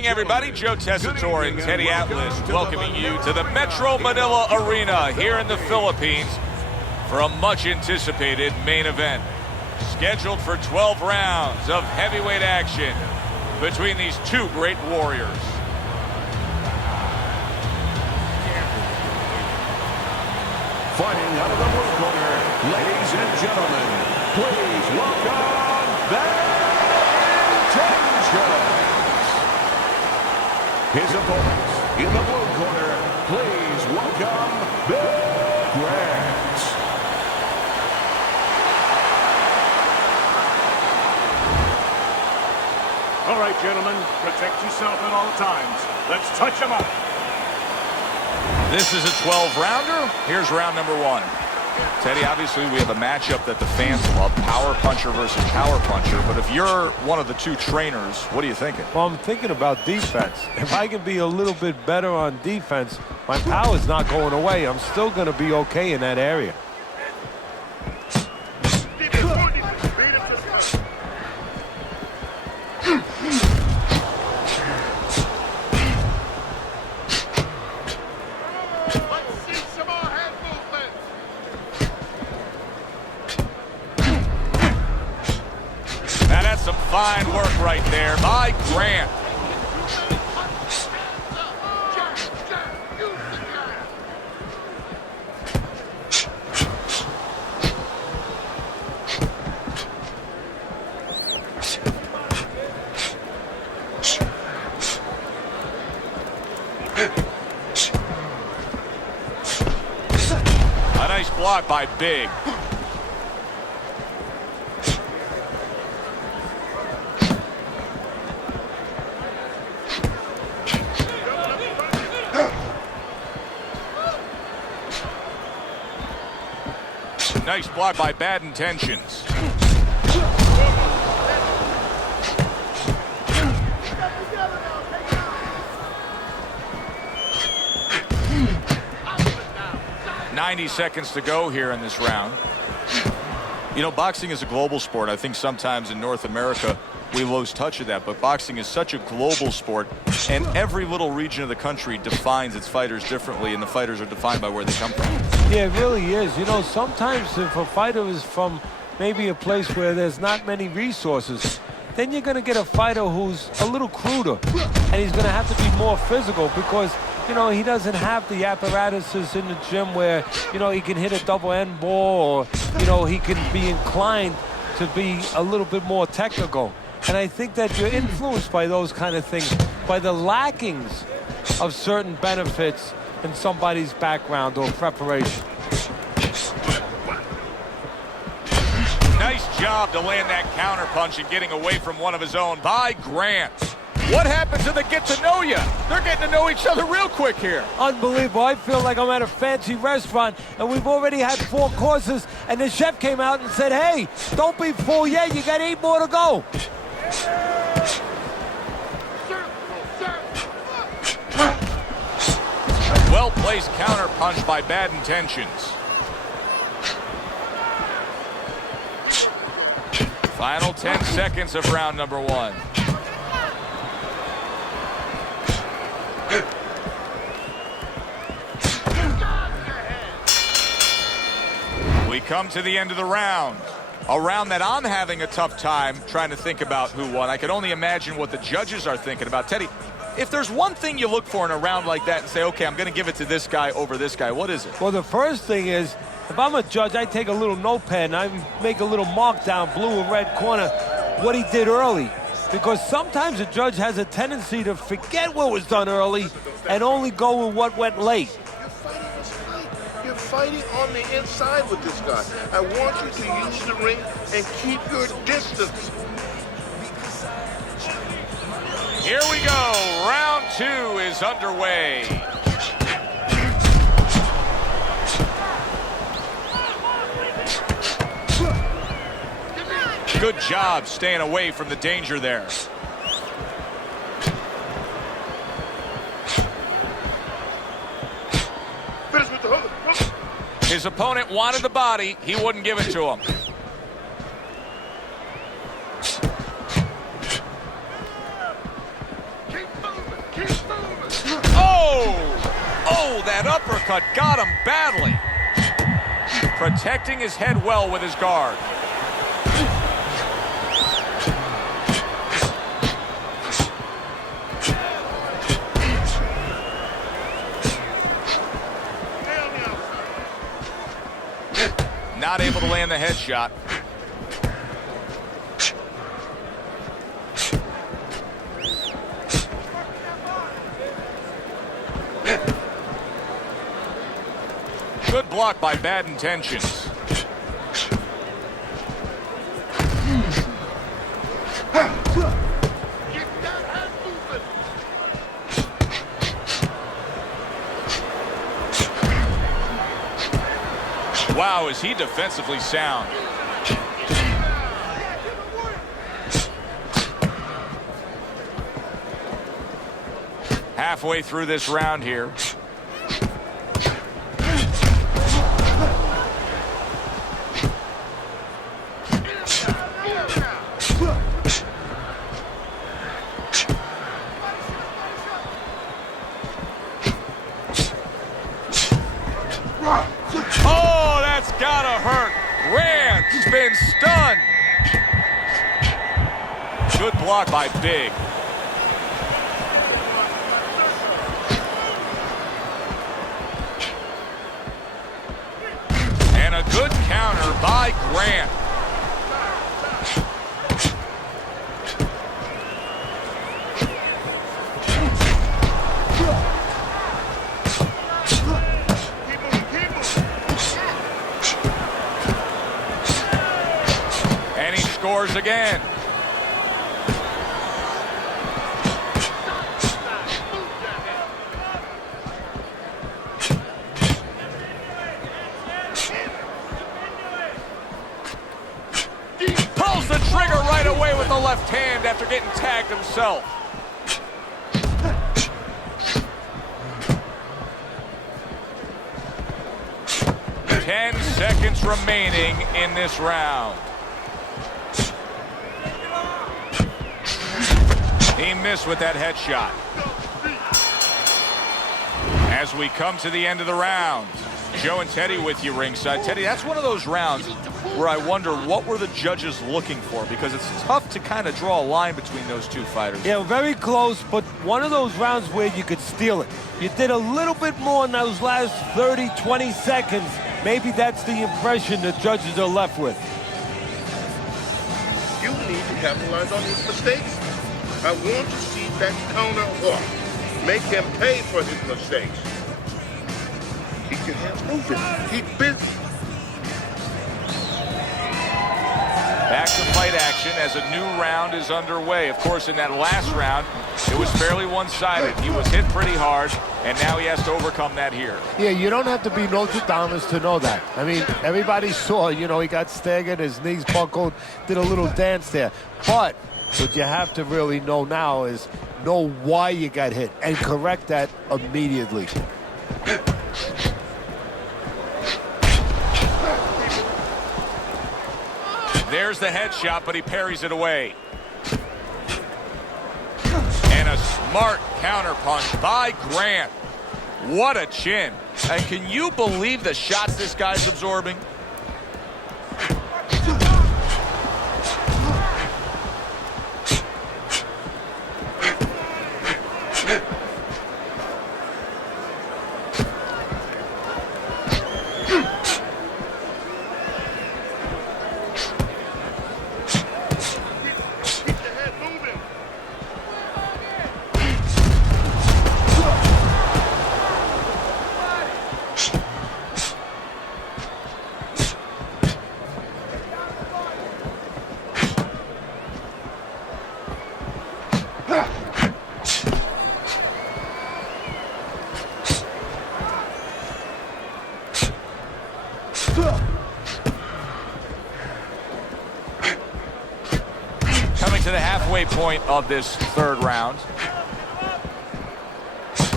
evening, everybody. Joe Tessitore and Teddy Atlas welcoming you to the Metro Manila Arena here in the Philippines for a much-anticipated main event. Scheduled for 12 rounds of heavyweight action between these two great warriors. Fighting out of the blue corner, ladies and gentlemen, please welcome the Champions. His opponents in the blue corner, please welcome the Grant. All right, gentlemen, protect yourself at all times. Let's touch him up. This is a 12-rounder. Here's round number one. Teddy, obviously we have a matchup that the fans love, power puncher versus power puncher. But if you're one of the two trainers, what are you thinking? Well, I'm thinking about defense. If I can be a little bit better on defense, my power's not going away. I'm still going to be okay in that area. Some fine work right there by Grant. A nice block by Big. Nice block by Bad Intentions. "90 seconds to go here in this round." You know, boxing is a global sport. I think sometimes in North America we lose touch of that, but boxing is such a global sport, and every little region of the country defines its fighters differently, and the fighters are defined by where they come from. Yeah, it really is. You know, sometimes if a fighter is from maybe a place where there's not many resources, then you're going to get a fighter who's a little cruder, and he's going to have to be more physical because, you know, he doesn't have the apparatuses in the gym where, you know, he can hit a double end ball, or, you know, he can be inclined to be a little bit more technical. And I think that you're influenced by those kind of things, by the lackings of certain benefits in somebody's background or preparation. Nice job to land that counter punch and getting away from one of his own by Grant. What happened to the get to know you? They're getting to know each other real quick here. Unbelievable. I feel like I'm at a fancy restaurant and we've already had 4 courses and the chef came out and said, "Hey, don't be full yet, you got 8 more to go." Well-placed counter punch by Bad Intentions. Final 10 seconds of round number one. We come to the end of the round. A round that I'm having a tough time trying to think about who won. I can only imagine what the judges are thinking about. Teddy, if there's one thing you look for in a round like that and say, okay, I'm going to give it to this guy over this guy, what is it? Well, the first thing is, if I'm a judge, I take a little notepad and I make a little mark down blue and red corner what he did early. Because sometimes a judge has a tendency to forget what was done early and only go with what went late. You're fighting on the inside with this guy. I want you to use the ring and keep your distance. Here we go. Round 2 is underway. Good job staying away from the danger there. His opponent wanted the body. He wouldn't give it to him. uppercut got him badly. Protecting his head well with his guard. Not able to land the headshot. Good block by Bad Intentions. Wow, is he defensively sound. Halfway through this round here. Oh, that's gotta hurt. Grant's been stunned. Good block by Big. And a good counter by Grant. Scores again. Pulls the trigger right away with the left hand after getting tagged himself. Ten seconds remaining in this round. He missed with that headshot. As we come to the end of the round, Joe and Teddy with you ringside. Teddy, that's one of those rounds where I wonder what were the judges looking for, because it's tough to kind of draw a line between those two fighters. Yeah, very close, but one of those rounds where you could steal it. You did a little bit more in those last 30, 20 seconds. Maybe that's the impression the judges are left with. You need to capitalize on his mistakes. I want to see that counter off. Make him pay for his mistakes. Keep your hands moving. Keep busy. Back to fight action as a new round is underway. Of course, in that last round, it was fairly one-sided. He was hit pretty hard, and now he has to overcome that here. Yeah, you don't have to be Nostradamus to know that. I mean, everybody saw, he got staggered, his knees buckled, did a little dance there. But what you have to really know now is know why you got hit and correct that immediately. There's the headshot, but he parries it away. And a smart counterpunch by Grant. What a chin. And can you believe the shots this guy's absorbing? Coming to the halfway point of this third round.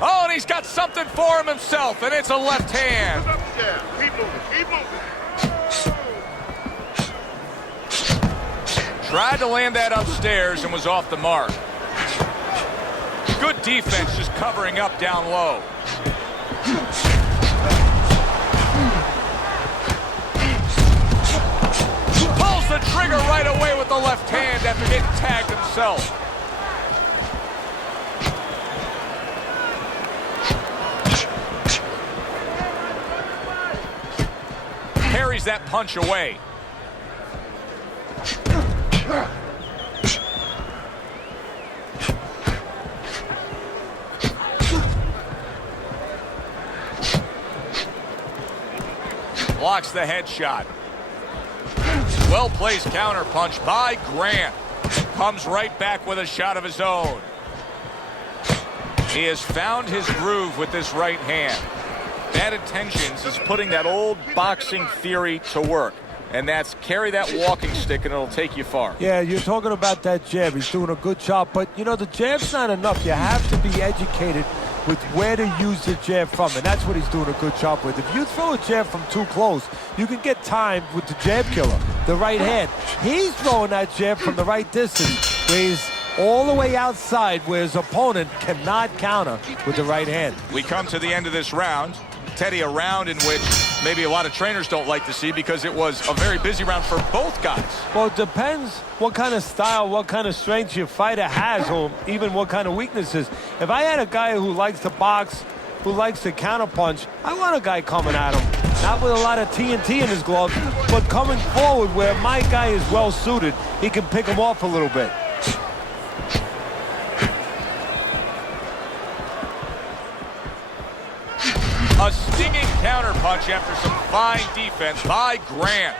Oh, and he's got something for him himself, and it's a left hand. Yeah, keep moving, keep moving. Tried to land that upstairs and was off the mark. Good defense, just covering up down low. the trigger right away with the left hand after getting tagged himself. Parries that punch away. Blocks the headshot. Well-placed counter punch by Grant. Comes right back with a shot of his own. He has found his groove with this right hand. Bad intentions is putting that old boxing theory to work. And that's carry that walking stick and it'll take you far. Yeah, you're talking about that jab. He's doing a good job. But, you know, the jab's not enough. You have to be educated with where to use the jab from. And that's what he's doing a good job with. If you throw a jab from too close, you can get timed with the jab killer, the right hand. He's throwing that jab from the right distance, where he's all the way outside, where his opponent cannot counter with the right hand. We come to the end of this round. Teddy, a round in which maybe a lot of trainers don't like to see because it was a very busy round for both guys. Well, it depends what kind of style, what kind of strength your fighter has, or even what kind of weaknesses. If I had a guy who likes to box, who likes to counterpunch, I want a guy coming at him. Not with a lot of TNT in his gloves, but coming forward where my guy is well suited. He can pick him off a little bit. A stinging counterpunch after some fine defense by Grant.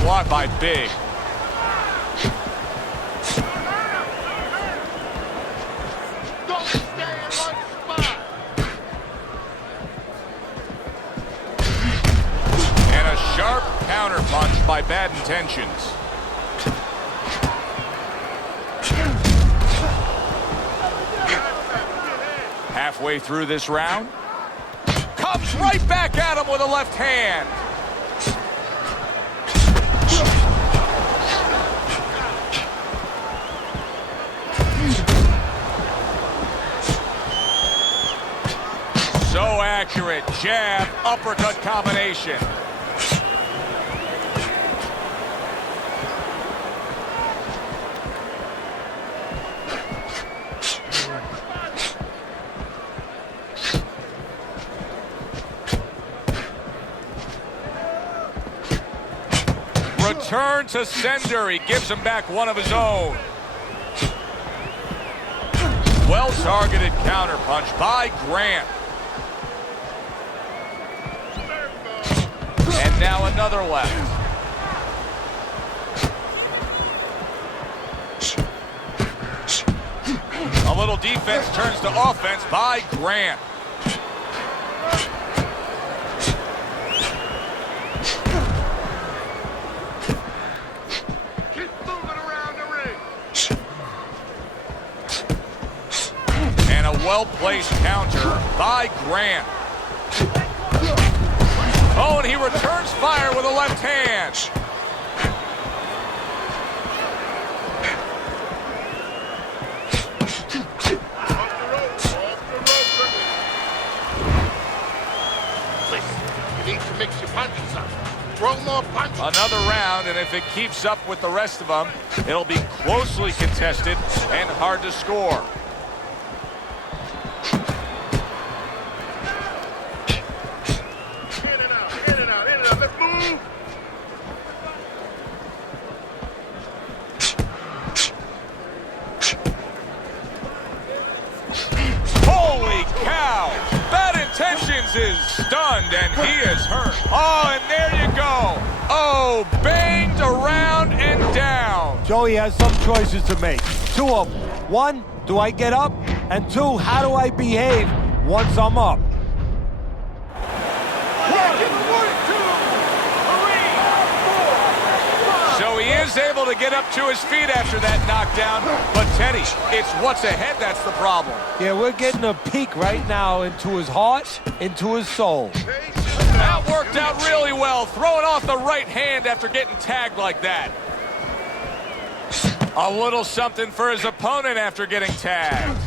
Blocked by Big. Don't stay in one spot. And a sharp counter punch by Bad Intentions. Halfway through this round, comes right back at him with a left hand. So accurate. Jab, uppercut combination. Return to sender. He gives him back one of his own. Well-targeted counterpunch by Grant. And now another left. A little defense turns to offense by Grant. Keep moving around the ring. And a well-placed counter by Grant. Oh, and he returns fire with a left hand. Off the rope. Listen, you need to mix your punches up. Throw more punches. Another round, and if it keeps up with the rest of them, it'll be closely contested and hard to score. In and out. Let's move. Holy cow! Bad Intentions is stunned, and he is hurt. Oh, and there you go. Oh, banged around and down. Joey has some choices to make. Two of them. One, do I get up? And two, how do I behave once I'm up? was able to get up to his feet after that knockdown. But Teddy, it's what's ahead that's the problem. Yeah, we're getting a peek right now into his heart, into his soul. That worked out really well, throwing off the right hand after getting tagged like that. A little something for his opponent after getting tagged.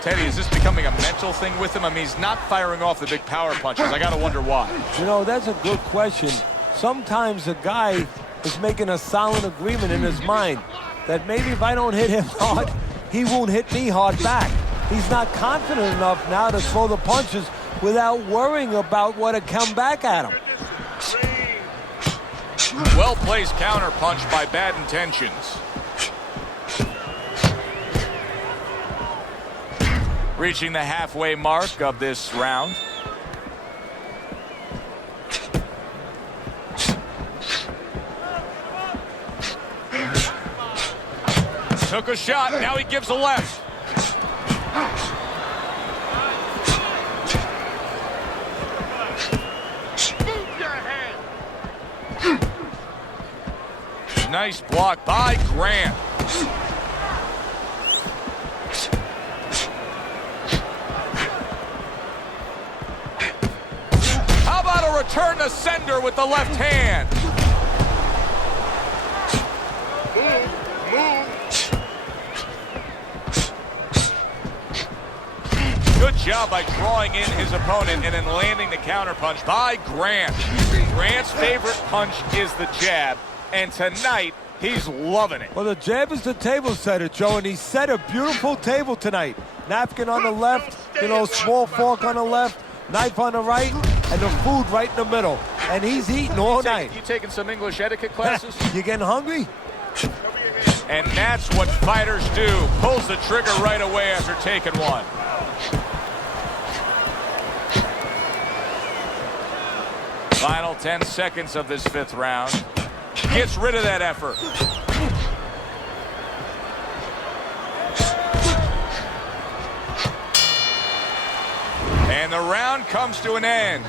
Teddy, is this becoming a mental thing with him? I mean, he's not firing off the big power punches. I got to wonder why. You know, that's a good question. Sometimes a guy is making a silent agreement in his mind that maybe if I don't hit him hard, he won't hit me hard back. He's not confident enough now to throw the punches without worrying about what to come back at him. Well-placed counter punch by Bad Intentions. Reaching the halfway mark of this round. Took a shot, now he gives a left. Nice block by Grant. How about a return to sender with the left hand? Good job by drawing in his opponent and then landing the counterpunch by Grant. Grant's favorite punch is the jab, and tonight he's loving it. Well, the jab is the table setter, Joe, and he set a beautiful table tonight. Napkin on the left, you know, small fork on the left, knife on the right, and the food right in the middle. And he's eating all night. You taking some English etiquette classes? You getting hungry? And that's what fighters do. Pulls the trigger right away after taking one. Final 10 seconds of this fifth round. Gets rid of that effort. And the round comes to an end.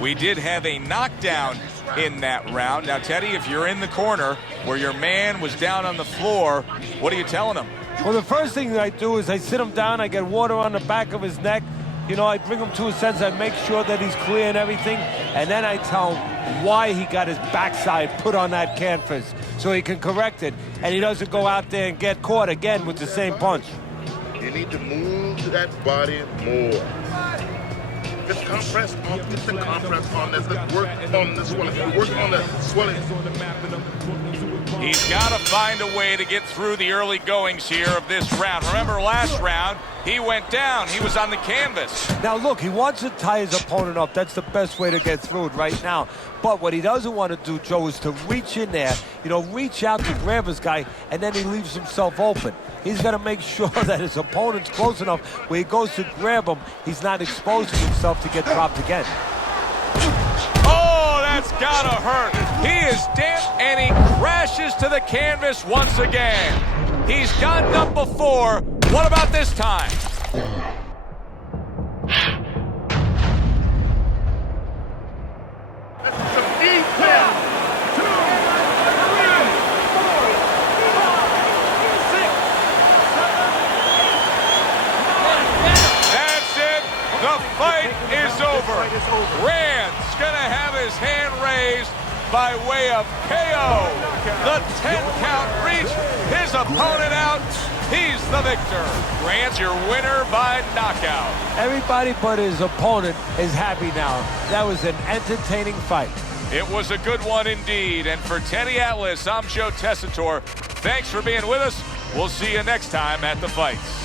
We did have a knockdown in that round. Now, Teddy, if you're in the corner where your man was down on the floor, what are you telling him? Well, the first thing that I do is I sit him down, I get water on the back of his neck. You know, I bring him to his senses, I make sure that he's clear and everything, and then I tell him why he got his backside put on that canvas so he can correct it, and he doesn't go out there and get caught again with the same punch. You need to move that body more. Just compress on, get the compress on this. Let's work on the swelling. Work on the swelling. He's got to find a way to get through the early goings here of this round. Remember last round, he went down. He was on the canvas. Now, look, he wants to tie his opponent up. That's the best way to get through it right now. But what he doesn't want to do, Joe, is to reach in there, you know, reach out to grab his guy, and then he leaves himself open. He's got to make sure that his opponent's close enough where he goes to grab him, he's not exposing himself to get dropped again. Oh, that's got to hurt. He is damp, and he crashes to the canvas once again. He's gotten up before. What about this time? Grant's gonna have his hand raised by way of KO. The 10-count reached his opponent out. He's the victor. Grant's your winner by knockout. Everybody but his opponent is happy now. That was an entertaining fight. It was a good one indeed. And for Teddy Atlas, I'm Joe Tessitore. Thanks for being with us. We'll see you next time at the fights.